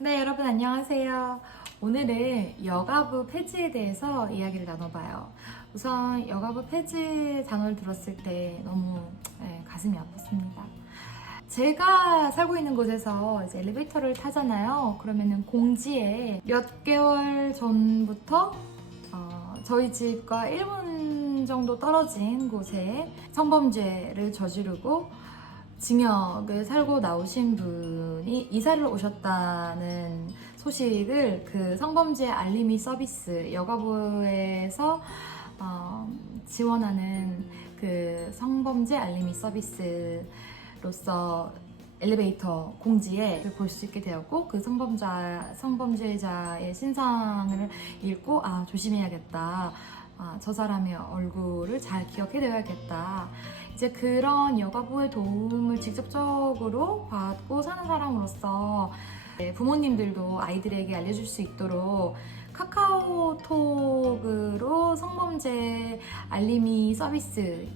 네, 여러분 안녕하세요. 오늘은 여가부 폐지에 대해서 이야기를 나눠봐요. 우선 여가부 폐지 단어를 들었을 때 너무 가슴이 아팠습니다. 제가 살고 있는 곳에서 이제 엘리베이터를 타잖아요. 그러면은 공지에 몇 개월 전부터 저희 집과 1분 정도 떨어진 곳에 성범죄를 저지르고 징역을 살고 나오신 분이 이사를 오셨다는 소식을 그 성범죄 알림이 서비스 여가부에서 지원하는 그 성범죄 알림이 서비스로서 엘리베이터 공지에 볼 수 있게 되었고, 그 성범죄자의 신상을 읽고 조심해야겠다, 저 사람의 얼굴을 잘 기억해둬야겠다, 이제 그런 여가부의 도움을 직접적으로 받고 사는 사람으로서 부모님들도 아이들에게 알려줄 수 있도록 카카오톡으로 성범죄 알림이 서비스,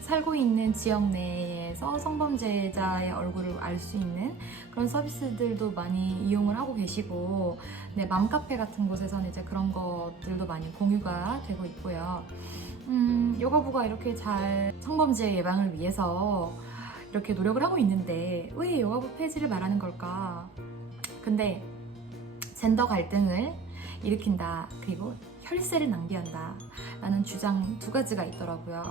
살고 있는 지역 내에서 성범죄자의 얼굴을 알 수 있는 그런 서비스들도 많이 이용을 하고 계시고, 맘카페 같은 곳에서는 이제 그런 것들도 많이 공유가 되고 있고요. 여가부가 이렇게 잘 성범죄 예방을 위해서 이렇게 노력을 하고 있는데 왜 여가부 폐지를 말하는 걸까? 근데 젠더 갈등을 일으킨다, 그리고 혈세를 낭비한다 라는 주장 두 가지가 있더라고요.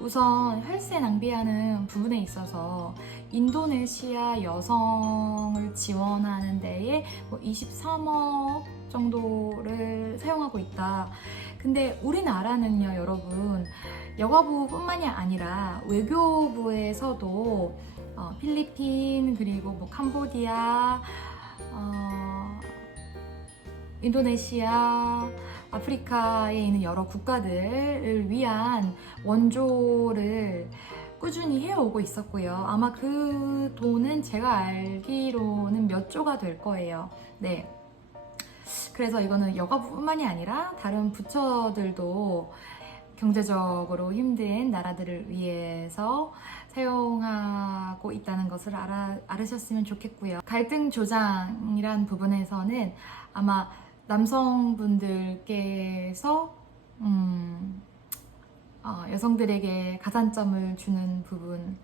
우선 혈세 낭비하는 부분에 있어서 인도네시아 여성을 지원하는 데에 23억 정도를 사용하고 있다. 근데 우리나라는요, 여러분, 여가부뿐만이 아니라 외교부에서도 필리핀, 그리고 캄보디아, 인도네시아, 아프리카에 있는 여러 국가들을 위한 원조를 꾸준히 해오고 있었고요. 아마 그 돈은 제가 알기로는 몇 조가 될 거예요. 네. 그래서 이거는 여가부뿐만이 아니라 다른 부처들도 경제적으로 힘든 나라들을 위해서 사용하고 있다는 것을 알으셨으면 좋겠고요. 갈등 조장이란 부분에서는 아마 남성분들께서 여성들에게 가산점을 주는 부분,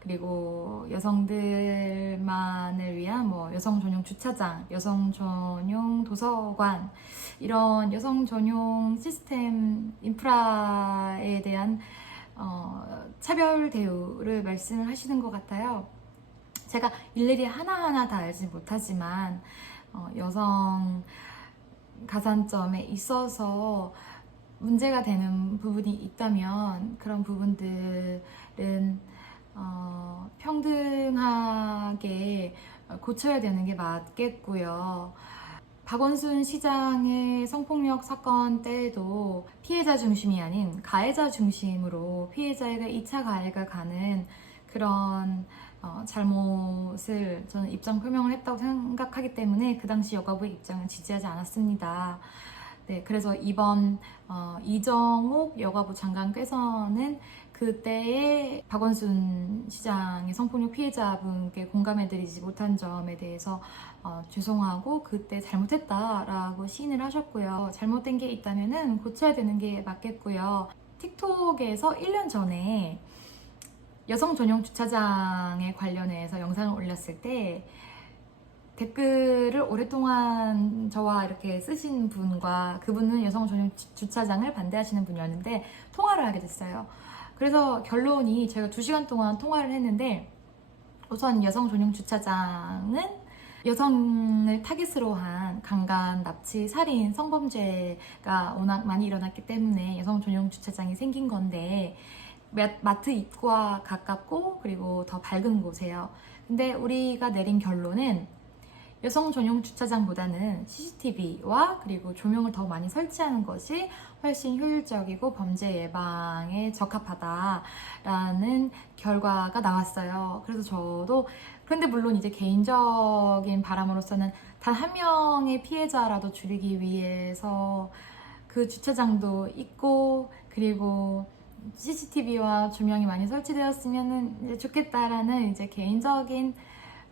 그리고 여성들만을 위한 여성 전용 주차장, 여성 전용 도서관, 이런 여성 전용 시스템 인프라에 대한 차별 대우를 말씀을 하시는 것 같아요. 제가 일일이 하나하나 다 알지 못하지만 여성 가산점에 있어서 문제가 되는 부분이 있다면 그런 부분들은 평등하게 고쳐야 되는 게 맞겠고요. 박원순 시장의 성폭력 사건 때에도 피해자 중심이 아닌 가해자 중심으로 피해자가 2차 가해가 가는 그런 잘못을 저는 입장 표명을 했다고 생각하기 때문에 그 당시 여가부의 입장은 지지하지 않았습니다. 네, 그래서 이번 이정옥 여가부 장관께서는 그때의 박원순 시장의 성폭력 피해자분께 공감해드리지 못한 점에 대해서 죄송하고 그때 잘못했다라고 시인을 하셨고요. 잘못된 게 있다면 고쳐야 되는 게 맞겠고요. 틱톡에서 1년 전에 여성 전용 주차장에 관련해서 영상을 올렸을 때 댓글을 오랫동안 저와 이렇게 쓰신 분과, 그분은 여성 전용 주차장을 반대하시는 분이었는데 통화를 하게 됐어요. 그래서 결론이, 제가 2시간 동안 통화를 했는데, 우선 여성 전용 주차장은 여성을 타깃으로 한 강간, 납치, 살인, 성범죄가 워낙 많이 일어났기 때문에 여성 전용 주차장이 생긴 건데, 마트 입구와 가깝고 그리고 더 밝은 곳이에요. 근데 우리가 내린 결론은 여성 전용 주차장보다는 CCTV와 그리고 조명을 더 많이 설치하는 것이 훨씬 효율적이고 범죄 예방에 적합하다라는 결과가 나왔어요. 그래서 저도, 그런데 물론 이제 개인적인 바람으로서는 단 한 명의 피해자라도 줄이기 위해서 그 주차장도 있고 그리고 CCTV와 조명이 많이 설치되었으면 좋겠다라는 이제 개인적인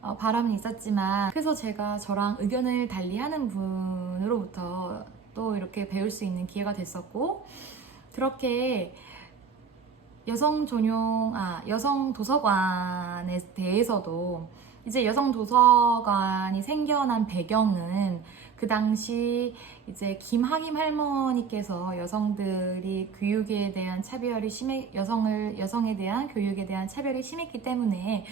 바람은 있었지만, 그래서 제가 저랑 의견을 달리하는 분으로부터 또 이렇게 배울 수 있는 기회가 됐었고, 그렇게 여성 도서관에 대해서도, 이제 여성 도서관이 생겨난 배경은 그 당시 이제 김학임 할머니께서 여성들이 교육에 대한 차별이 여성에 대한 교육에 대한 차별이 심했기 때문에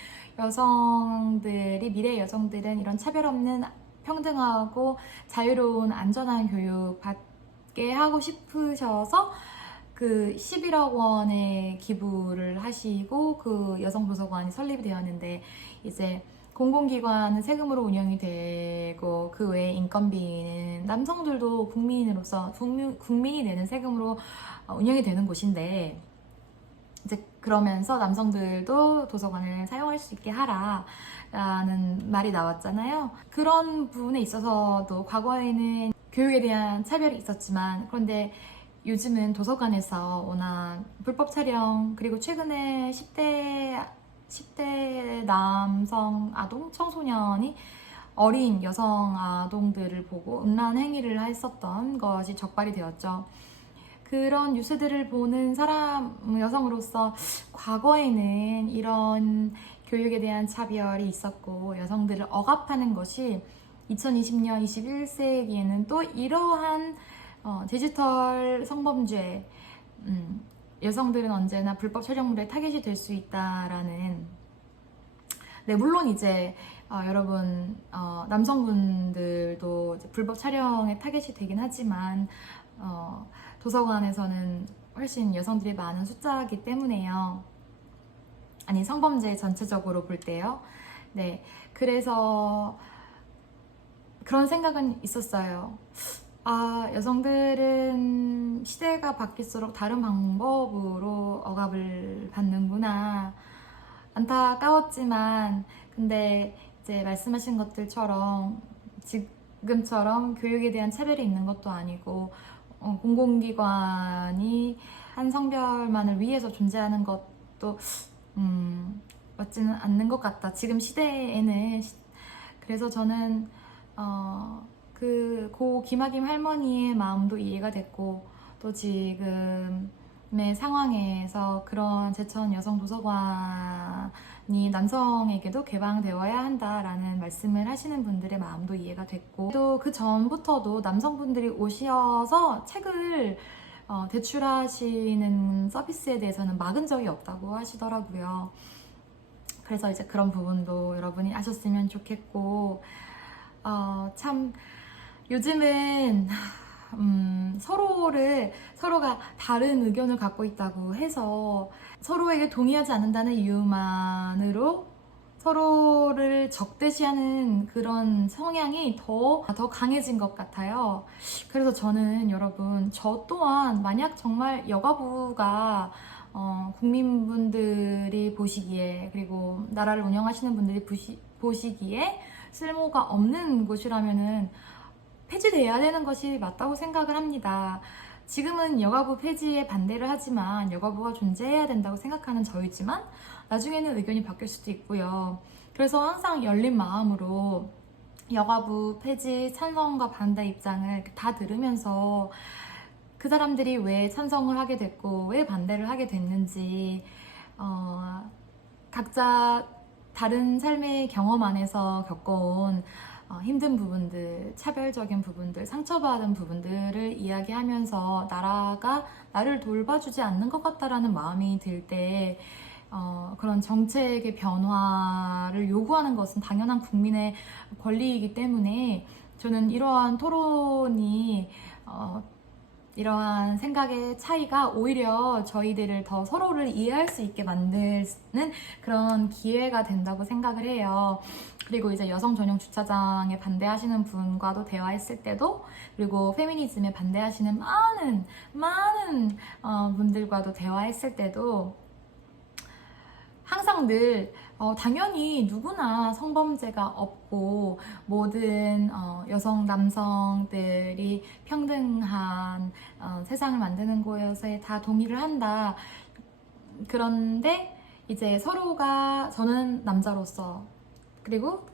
미래 여성들은 이런 차별 없는 평등하고 자유로운 안전한 교육 받게 하고 싶으셔서 그 11억 원의 기부를 하시고 그 여성도서관이 설립이 되었는데, 이제 공공기관은 세금으로 운영이 되고 그 외에 인건비는 남성들도 국민이 내는 세금으로 운영이 되는 곳인데, 이제 그러면서 남성들도 도서관을 사용할 수 있게 하라라는 말이 나왔잖아요. 그런 부분에 있어서도 과거에는 교육에 대한 차별이 있었지만, 그런데 요즘은 도서관에서 워낙 불법 촬영, 그리고 최근에 10대 남성 아동 청소년이 어린 여성 아동들을 보고 음란 행위를 했었던 것이 적발이 되었죠. 그런 뉴스들을 보는 여성으로서 과거에는 이런 교육에 대한 차별이 있었고 여성들을 억압하는 것이 2020년 21세기에는 또 이러한 디지털 성범죄, 여성들은 언제나 불법 촬영물의 타겟이 될 수 있다라는, 네, 물론 이제 여러분 남성분들도 이제 불법 촬영의 타겟이 되긴 하지만 도서관에서는 훨씬 여성들이 많은 숫자이기 때문에요. 아니, 성범죄 전체적으로 볼 때요. 네, 그래서 그런 생각은 있었어요. 여성들은 시대가 바뀔수록 다른 방법으로 억압을 받는구나. 안타까웠지만, 근데 이제 말씀하신 것들처럼 지금처럼 교육에 대한 차별이 있는 것도 아니고, 공공기관이 한 성별만을 위해서 존재하는 것도 맞지는 않는 것 같다. 지금 시대에는. 그래서 저는 고 김학임 할머니의 마음도 이해가 됐고, 또 지금의 상황에서 그런 제천 여성 도서관이 남성에게도 개방되어야 한다라는 말씀을 하시는 분들의 마음도 이해가 됐고, 또 그 전부터도 남성분들이 오셔서 책을 대출하시는 서비스에 대해서는 막은 적이 없다고 하시더라고요. 그래서 이제 그런 부분도 여러분이 아셨으면 좋겠고, 참 요즘은 서로가 다른 의견을 갖고 있다고 해서 서로에게 동의하지 않는다는 이유만으로 서로를 적대시하는 그런 성향이 더 강해진 것 같아요. 그래서 저는 여러분, 저 또한 만약 정말 여가부가 국민분들이 보시기에, 그리고 나라를 운영하시는 분들이 보시기에 쓸모가 없는 곳이라면은 폐지돼야 되는 것이 맞다고 생각을 합니다. 지금은 여가부 폐지에 반대를 하지만 여가부가 존재해야 된다고 생각하는 저이지만 나중에는 의견이 바뀔 수도 있고요. 그래서 항상 열린 마음으로 여가부 폐지 찬성과 반대 입장을 다 들으면서 그 사람들이 왜 찬성을 하게 됐고 왜 반대를 하게 됐는지 각자 다른 삶의 경험 안에서 겪어온 힘든 부분들, 차별적인 부분들, 상처받은 부분들을 이야기하면서 나라가 나를 돌봐주지 않는 것 같다라는 마음이 들 때 그런 정책의 변화를 요구하는 것은 당연한 국민의 권리이기 때문에 저는 이러한 토론이 이러한 생각의 차이가 오히려 저희들을 더 서로를 이해할 수 있게 만드는 그런 기회가 된다고 생각을 해요. 그리고 이제 여성 전용 주차장에 반대하시는 분과도 대화했을 때도, 그리고 페미니즘에 반대하시는 많은 분들과도 대화했을 때도 항상 늘 당연히 누구나 성범죄가 없고 모든 여성, 남성들이 평등한 세상을 만드는 것에 다 동의를 한다. 그런데 이제 저는 남자로서 그리고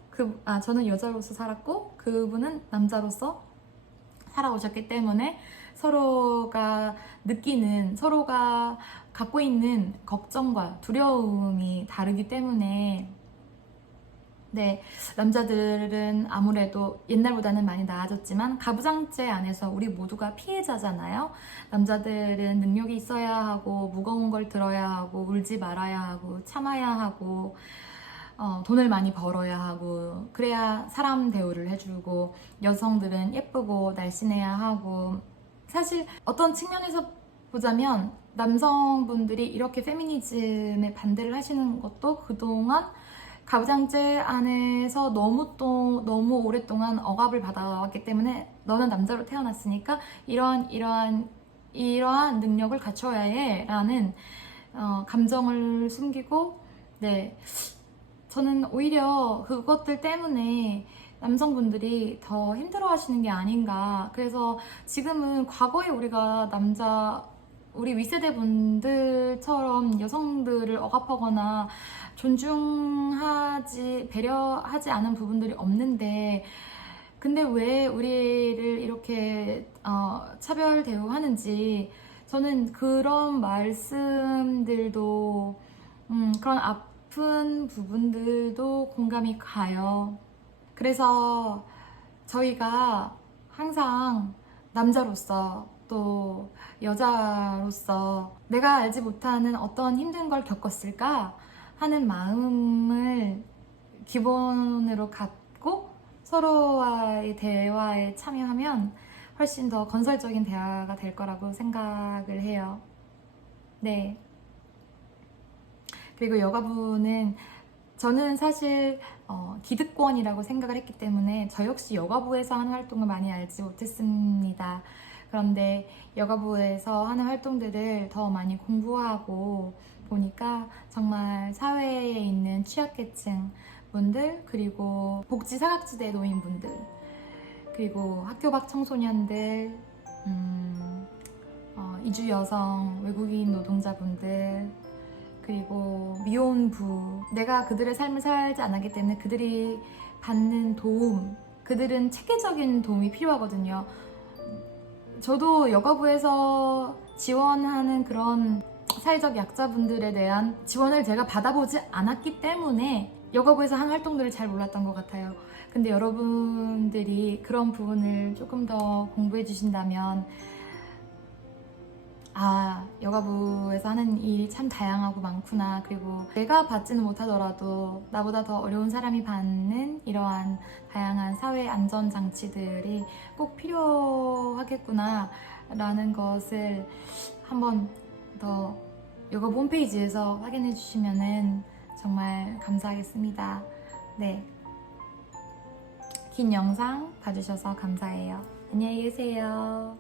저는 여자로서 살았고 그분은 남자로서 살아오셨기 때문에 서로가 느끼는, 서로가 갖고 있는 걱정과 두려움이 다르기 때문에 네, 남자들은 아무래도 옛날보다는 많이 나아졌지만 가부장제 안에서 우리 모두가 피해자잖아요. 남자들은 능력이 있어야 하고 무거운 걸 들어야 하고 울지 말아야 하고 참아야 하고 돈을 많이 벌어야 하고 그래야 사람 대우를 해주고, 여성들은 예쁘고 날씬해야 하고, 사실 어떤 측면에서 보자면 남성분들이 이렇게 페미니즘에 반대를 하시는 것도 그동안 가부장제 안에서 너무 오랫동안 억압을 받아왔기 때문에, 너는 남자로 태어났으니까 이러한 능력을 갖춰야 해 라는 감정을 숨기고, 네, 저는 오히려 그것들 때문에 남성분들이 더 힘들어 하시는 게 아닌가. 그래서 지금은 과거에 우리 윗세대 분들처럼 여성들을 억압하거나 배려하지 않은 부분들이 없는데, 근데 왜 우리를 이렇게 차별 대우하는지, 저는 그런 말씀들도 그런 아픈 부분들도 공감이 가요. 그래서 저희가 항상 남자로서 또 여자로서 내가 알지 못하는 어떤 힘든 걸 겪었을까 하는 마음을 기본으로 갖고 서로와의 대화에 참여하면 훨씬 더 건설적인 대화가 될 거라고 생각을 해요. 네. 그리고 여가부는, 저는 사실 기득권이라고 생각을 했기 때문에 저 역시 여가부에서 하는 활동을 많이 알지 못했습니다. 그런데 여가부에서 하는 활동들을 더 많이 공부하고 보니까 정말 사회에 있는 취약계층 분들, 그리고 복지 사각지대 노인분들, 그리고 학교 밖 청소년들, 이주 여성, 외국인 노동자분들, 그리고 미혼부, 내가 그들의 삶을 살지 않았기 때문에 그들이 받는 도움, 그들은 체계적인 도움이 필요하거든요. 저도 여가부에서 지원하는 그런 사회적 약자분들에 대한 지원을 제가 받아보지 않았기 때문에 여가부에서 한 활동들을 잘 몰랐던 것 같아요. 근데 여러분들이 그런 부분을 조금 더 공부해 주신다면, 여가부에서 하는 일이 참 다양하고 많구나. 그리고 내가 받지는 못하더라도 나보다 더 어려운 사람이 받는 이러한 다양한 사회 안전 장치들이 꼭 필요하겠구나 라는 것을 한번 더 여가부 홈페이지에서 확인해 주시면 정말 감사하겠습니다. 네, 긴 영상 봐주셔서 감사해요. 안녕히 계세요.